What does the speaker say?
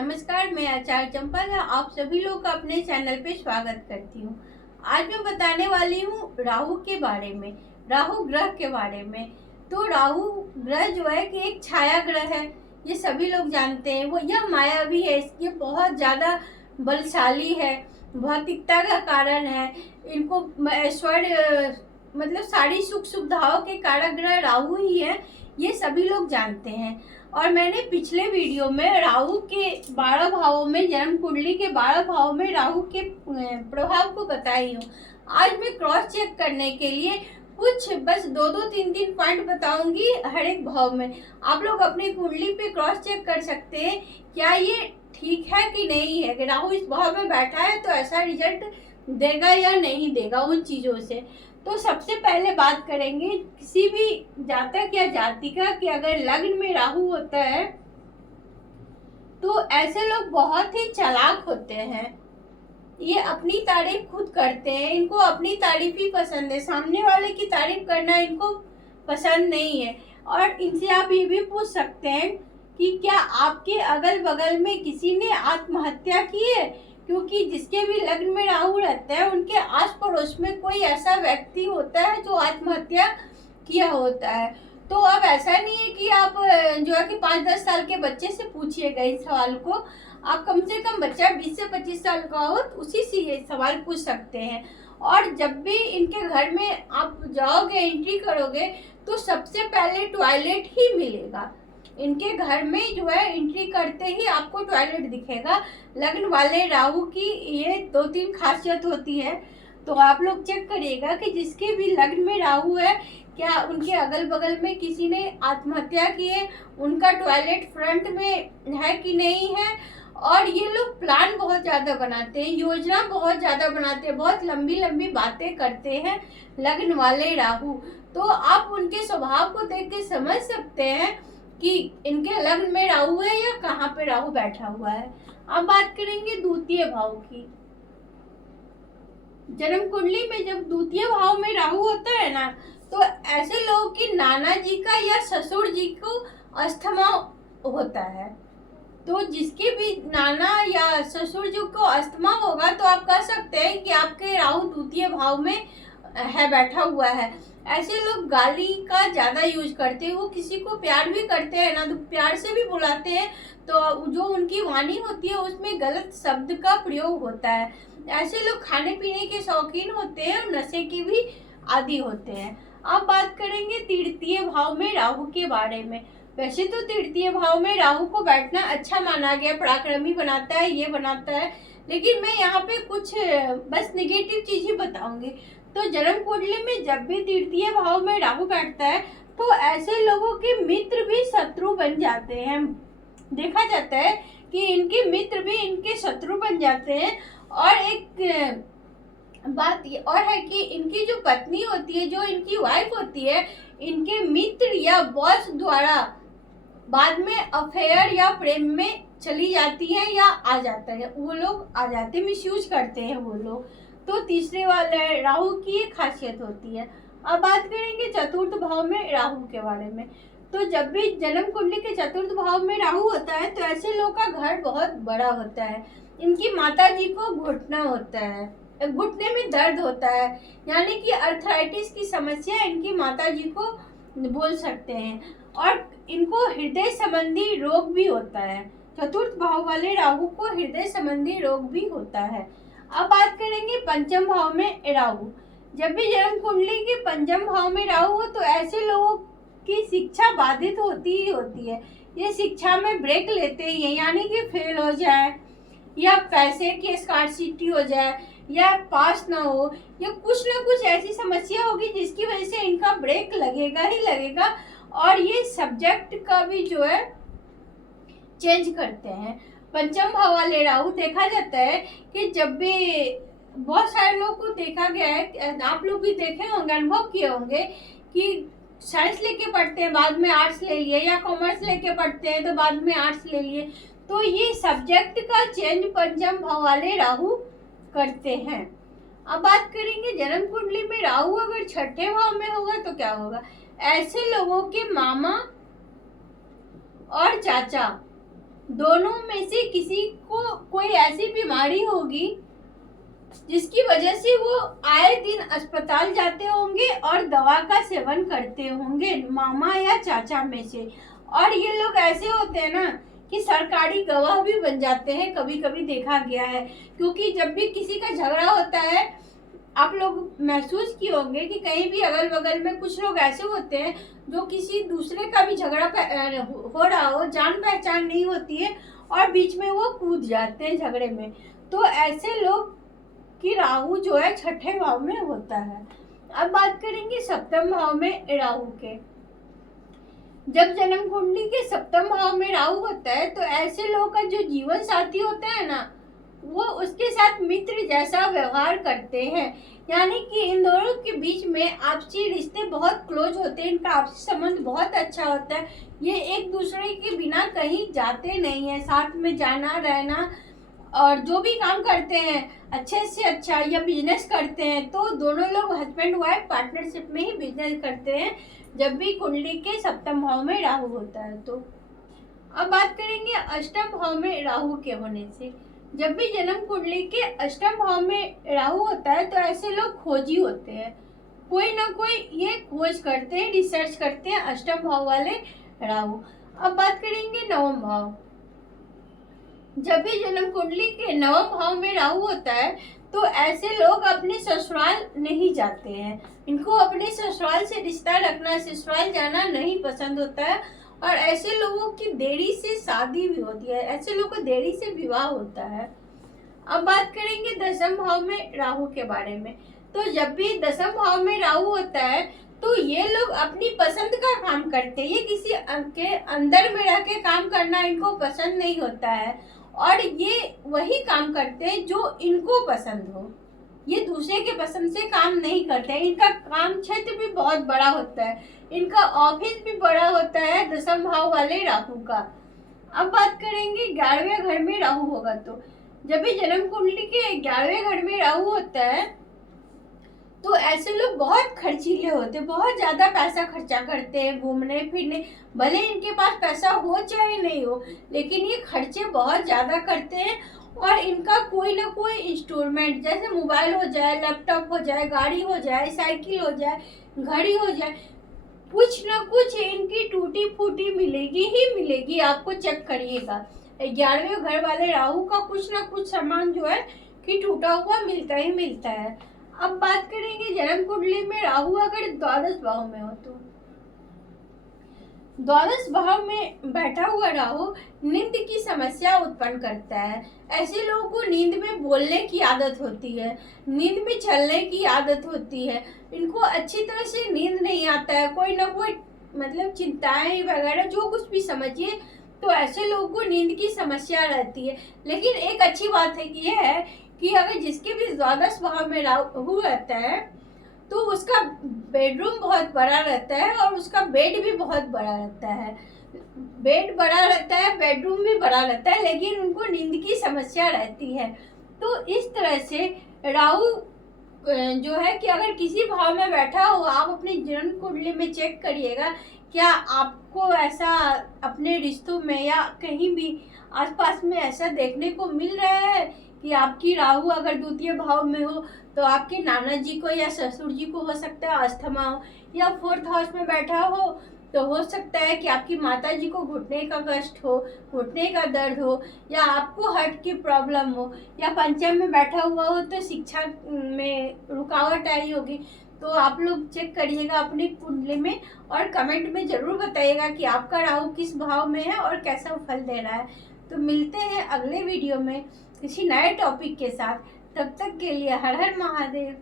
नमस्कार, मैं आचार्य चंपा का आप सभी लोग का अपने चैनल पे स्वागत करती हूँ। आज मैं बताने वाली हूँ राहु के बारे में, राहु ग्रह के बारे में। तो राहु ग्रह जो है कि एक छाया ग्रह है, ये सभी लोग जानते हैं। वो यह मायावी है, ये बहुत ज़्यादा बलशाली है, भौतिकता का कारण है। इनको ऐश्वर्य मतलब सारी सुख सुविधाओं के कारक ग्रह राहु ही है, ये सभी लोग जानते हैं। और मैंने पिछले वीडियो में राहु के 12 भावों में, जन्म कुंडली के 12 भावों में राहु के प्रभाव को बताई हूँ। आज मैं क्रॉस चेक करने के लिए कुछ बस दो तीन पॉइंट बताऊंगी हर एक भाव में। आप लोग अपनी कुंडली पे क्रॉस चेक कर सकते हैं क्या ये ठीक है कि नहीं है, कि राहु इस भाव में बैठा है तो ऐसा रिजल्ट देगा या नहीं देगा उन चीज़ों से। तो सबसे पहले बात करेंगे किसी भी जातक या जातिका कि अगर लग्न में राहु होता है तो ऐसे लोग बहुत ही चालाक होते हैं। ये अपनी तारीफ खुद करते हैं, इनको अपनी तारीफ ही पसंद है, सामने वाले की तारीफ करना इनको पसंद नहीं है। और इनसे आप ये भी पूछ सकते हैं कि क्या आपके अगल बगल में किसी ने आत्महत्या की है, क्योंकि जिसके भी लग्न में राहु रहता है उनके आस पड़ोस में कोई ऐसा व्यक्ति होता है जो आत्महत्या किया होता है। तो अब ऐसा नहीं है कि आप जो है कि 5-10 साल के बच्चे से पूछिएगा इस सवाल को। आप कम से कम बच्चा 20 से 25 साल का हो तो उसी से ये सवाल पूछ सकते हैं। और जब भी इनके घर में आप जाओगे, एंट्री करोगे, तो सबसे पहले टॉयलेट ही मिलेगा। इनके घर में जो है एंट्री करते ही आपको टॉयलेट दिखेगा। लग्न वाले राहु की ये 2-3 खासियत होती है। तो आप लोग चेक करिएगा कि जिसके भी लग्न में राहु है, क्या उनके अगल बगल में किसी ने आत्महत्या की है, उनका टॉयलेट फ्रंट में है कि नहीं है। और ये लोग प्लान बहुत ज़्यादा बनाते हैं, योजना बहुत ज़्यादा बनाते हैं, बहुत लंबी लंबी बातें करते हैं लग्न वाले राहु। तो आप उनके स्वभाव को देख के समझ सकते हैं कि इनके लग्न में राहु है या कहाँ पे राहु बैठा हुआ है। अब बात करेंगे द्वितीय भाव की। जन्म कुंडली में जब द्वितीय भाव में राहु होता है ना, तो ऐसे लोगों की नाना जी का या ससुर जी को अस्थमा होता है। तो जिसके भी नाना या ससुर जी को अस्थमा होगा तो आप कह सकते हैं कि आपके राहु द्वितीय भाव में है, बैठा हुआ है। ऐसे लोग गाली का ज़्यादा यूज करते हैं, वो किसी को प्यार भी करते हैं ना, तो प्यार से भी बुलाते हैं, तो जो उनकी वाणी होती है उसमें गलत शब्द का प्रयोग होता है। ऐसे लोग खाने पीने के शौकीन होते हैं और नशे की भी आदी होते हैं। अब बात करेंगे तृतीय भाव में राहु के बारे में। वैसे तो तृतीय भाव में राहु को बैठना अच्छा माना गया, पराक्रमी बनाता है, ये बनाता है, लेकिन मैं यहाँ पे कुछ बस निगेटिव चीज़ ही बताऊंगी। तो जन्म कुंडली में जब भी तृतीय भाव में राहु बैठता है तो ऐसे लोगों के मित्र भी शत्रु बन जाते हैं। देखा जाता है कि इनके मित्र भी इनके शत्रु बन जाते हैं। और एक बात ये और है कि इनकी जो पत्नी होती है, जो इनकी वाइफ होती है, इनके मित्र या बॉस द्वारा बाद में अफेयर या प्रेम में चली जाती है या आ जाता है, वो लोग आ जाते हैं, मिसयूज करते हैं वो लोग। तो तीसरे वाले राहु की एक खासियत होती है। अब बात करेंगे चतुर्थ भाव में राहु के बारे में। तो जब भी जन्म कुंडली के चतुर्थ भाव में राहु होता है तो ऐसे लोग का घर बहुत बड़ा होता है। इनकी माता जी को घुटना होता है, घुटने में दर्द होता है, यानी कि अर्थराइटिस की समस्या इनकी माता जी को बोल सकते हैं। और इनको हृदय संबंधी रोग भी होता है। चतुर्थ भाव वाले राहु को हृदय संबंधी रोग भी होता है। अब बात करेंगे पंचम भाव में राहु। जब भी जन्म कुंडली के पंचम भाव में राहु हो तो ऐसे लोगों की शिक्षा बाधित होती ही होती है। ये शिक्षा में ब्रेक लेते ही हैं, यानी कि फेल हो जाए या पैसे की स्कार्सिटी हो जाए या पास ना हो या कुछ ना कुछ ऐसी समस्या होगी जिसकी वजह से इनका ब्रेक लगेगा ही लगेगा। और ये सब्जेक्ट का भी जो है चेंज करते हैं। पंचम भाव वाले राहु देखा जाता है कि जब भी बहुत सारे लोग को देखा गया है, आप लोग भी देखे होंगे, अनुभव किए होंगे कि साइंस लेके पढ़ते हैं बाद में आर्ट्स ले लिए, या कॉमर्स लेके पढ़ते हैं तो बाद में आर्ट्स ले लिए। तो ये सब्जेक्ट का चेंज पंचम भाव वाले राहु करते हैं। अब बात करेंगे जन्म कुंडली में राहु अगर छठे भाव में होगा तो क्या होगा। ऐसे लोगों के मामा और चाचा दोनों में से किसी कोई ऐसी बीमारी होगी जिसकी वजह से वो आए दिन अस्पताल जाते होंगे और दवा का सेवन करते होंगे, मामा या चाचा में से। और ये लोग ऐसे होते हैं ना कि सरकारी गवाह भी बन जाते हैं, कभी कभी देखा गया है। क्योंकि जब भी किसी का झगड़ा होता है, आप लोग महसूस किए होंगे कि कहीं भी अगल बगल में कुछ लोग ऐसे होते हैं जो किसी दूसरे का भी झगड़ा हो रहा हो, जान पहचान नहीं होती है और बीच में वो कूद जाते हैं झगड़े में। तो ऐसे लोग की राहु जो है छठे भाव में होता है। अब बात करेंगे सप्तम भाव में राहु के। जब जन्म कुंडली के सप्तम भाव में राहु होता है तो ऐसे लोगों का जो जीवन साथी होता है ना, वो उसके साथ मित्र जैसा व्यवहार करते हैं। यानी कि इन दोनों के बीच में आपसी रिश्ते बहुत क्लोज होते हैं, इनका आपसी संबंध बहुत अच्छा होता है। ये एक दूसरे के बिना कहीं जाते नहीं है, साथ में जाना रहना और जो भी काम करते हैं अच्छे से अच्छा, या बिजनेस करते हैं तो दोनों लोग हस्बैंड वाइफ पार्टनरशिप में ही बिजनेस करते हैं जब भी कुंडली के सप्तम भाव में राहु होता है। तो अब बात करेंगे अष्टम भाव में राहु के होने से। जब भी जन्म कुंडली के अष्टम भाव में राहु होता है तो ऐसे लोग खोजी होते हैं, कोई ना कोई ये खोज करते हैं, रिसर्च करते हैं अष्टम भाव वाले राहु। अब बात करेंगे नवम भाव। जब भी जन्म कुंडली के नवम भाव में राहु होता है तो ऐसे लोग अपने ससुराल नहीं जाते हैं, इनको अपने ससुराल से रिश्ता रखना, ससुराल जाना नहीं पसंद होता है और ऐसे लोगों की देरी से शादी भी होती है, ऐसे लोगों को देरी से विवाह होता है। अब बात करेंगे दसम भाव में राहु के बारे में। तो जब भी दसम भाव में राहु होता है तो ये लोग अपनी पसंद का काम करते हैं, ये किसी के अंदर में रह के काम करना इनको पसंद नहीं होता है और ये वही काम करते हैं जो इनको पसंद हो, ये दूसरे के पसंद से काम नहीं करते हैं। इनका काम क्षेत्र भी बहुत बड़ा होता है, इनका ऑफिस भी बड़ा होता है दसम भाव वाले राहु का। अब बात करेंगे 11वें घर में राहु होगा तो जब भी जन्म कुंडली के 11वें घर में राहु होता है तो ऐसे लोग बहुत खर्चीले होते हैं, बहुत ज्यादा पैसा खर्चा करते हैं घूमने फिरने। भले इनके पास पैसा हो चाहे नहीं हो, लेकिन ये खर्चे बहुत ज्यादा करते हैं और इनका कोई ना कोई इंस्टॉलमेंट, जैसे मोबाइल हो जाए, लैपटॉप हो जाए, गाड़ी हो जाए, साइकिल हो जाए, घड़ी हो जाए, कुछ ना कुछ इनकी टूटी फूटी मिलेगी ही मिलेगी। आपको चेक करिएगा 11वें घर वाले राहु का कुछ ना कुछ सामान जो है कि टूटा हुआ मिलता ही मिलता है। अब बात करेंगे जन्म कुंडली में राहु अगर द्वादश भाव में हो तो द्वादश भाव में बैठा हुआ राहु नींद की समस्या उत्पन्न करता है। ऐसे लोगों को नींद में बोलने की आदत होती है, नींद में चलने की आदत होती है, इनको अच्छी तरह से नींद नहीं आता है, कोई ना कोई मतलब चिंताएं वगैरह जो कुछ भी समझिए, तो ऐसे लोगों को नींद की समस्या रहती है। लेकिन एक अच्छी बात है कि यह है कि अगर जिसके भी द्वादश भाव में राहु रहता है तो उसका बेडरूम बहुत बड़ा रहता है और उसका बेड भी बहुत बड़ा रहता है, बेड बड़ा रहता है, बेडरूम भी बड़ा रहता है, लेकिन उनको नींद की समस्या रहती है। तो इस तरह से राहु जो है कि अगर किसी भाव में बैठा हो, आप अपनी जन्म कुंडली में चेक करिएगा क्या आपको ऐसा अपने रिश्तों में या कहीं भी आसपास में ऐसा देखने को मिल रहा है कि आपकी राहु अगर द्वितीय भाव में हो तो आपके नाना जी को या ससुर जी को हो सकता है अस्थमा हो, या फोर्थ हाउस में बैठा हो तो हो सकता है कि आपकी माता जी को घुटने का कष्ट हो, घुटने का दर्द हो, या आपको हार्ट की प्रॉब्लम हो, या पंचम में बैठा हुआ हो तो शिक्षा में रुकावट आई होगी। तो आप लोग चेक करिएगा अपनी कुंडली में और कमेंट में ज़रूर बताइएगा कि आपका राहु किस भाव में है और कैसा फल दे रहा है। तो मिलते हैं अगले वीडियो में किसी नए टॉपिक के साथ, तब तक के लिए हर हर महादेव।